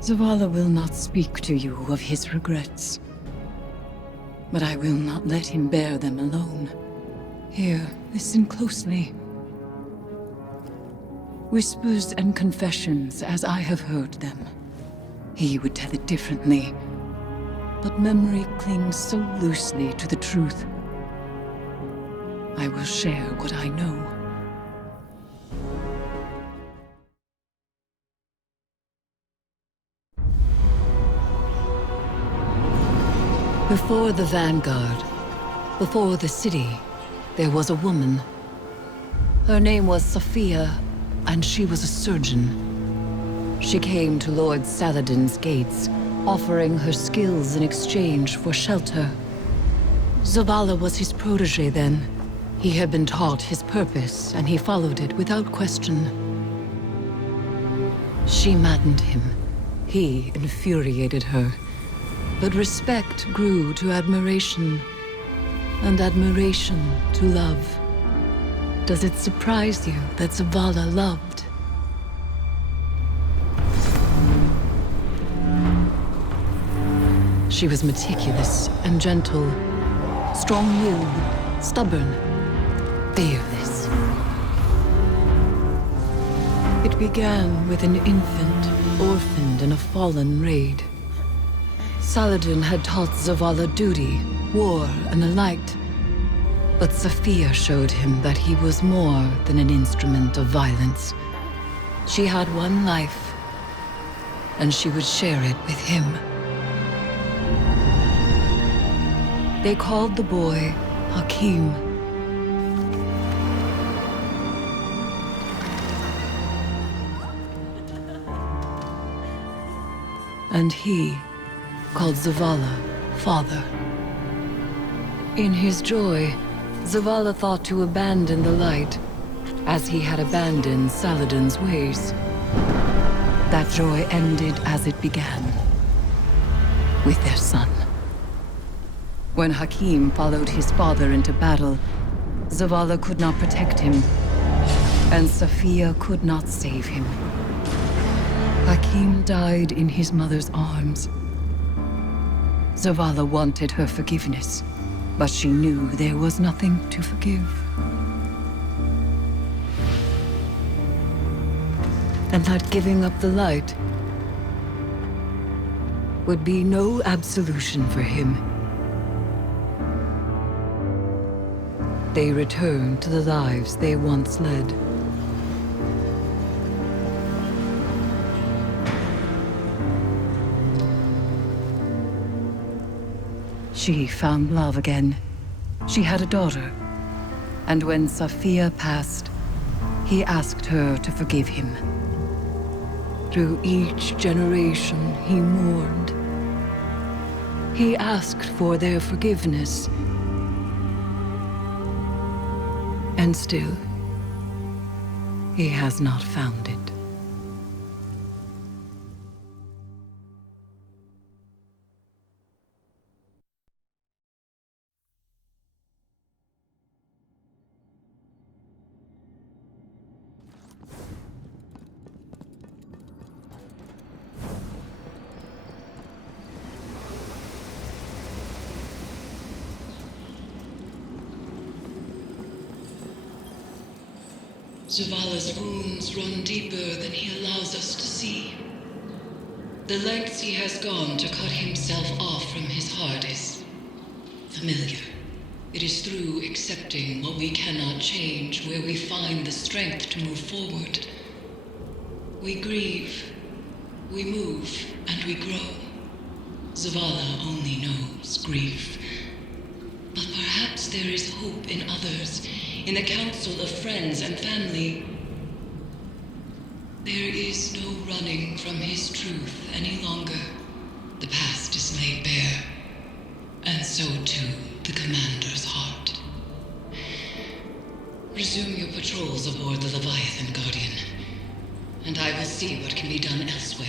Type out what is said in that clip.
Zavala will not speak to you of his regrets, but I will not let him bear them alone. Here, listen closely. Whispers and confessions as I have heard them. He would tell it differently, but memory clings so loosely to the truth. I will share what I know. Before the vanguard, before the city, there was a woman. Her name was Sophia, and she was a surgeon. She came to Lord Saladin's gates, offering her skills in exchange for shelter. Zavala was his protege then. He had been taught his purpose, and he followed it without question. She maddened him. He infuriated her. But respect grew to admiration, and admiration to love. Does it surprise you that Zavala loved? She was meticulous and gentle, strong-willed, stubborn, fearless. It began with an infant, orphaned in a fallen raid. Saladin had taught Zavala duty, war, and the light. But Sophia showed him that he was more than an instrument of violence. She had one life, and she would share it with him. They called the boy Hakim. And he called Zavala father. In his joy, Zavala thought to abandon the light, as he had abandoned Saladin's ways. That joy ended as it began, with their son. When Hakim followed his father into battle, Zavala could not protect him, and Sophia could not save him. Hakim died in his mother's arms. Zavala wanted her forgiveness, but she knew there was nothing to forgive. And that giving up the light would be no absolution for him. They returned to the lives they once led. She found love again. She had a daughter. And when Sophia passed, he asked her to forgive him. Through each generation, he mourned. He asked for their forgiveness. And still, he has not found it. Zavala's wounds run deeper than he allows us to see. The lengths he has gone to cut himself off from his heart is familiar. It is through accepting what we cannot change where we find the strength to move forward. We grieve, we move, and we grow. Zavala only knows grief. But perhaps there is hope in others, in the council of friends and family. There is no running from his truth any longer. The past is laid bare, and so too the commander's heart. Resume your patrols aboard the Leviathan, Guardian, and I will see what can be done elsewhere.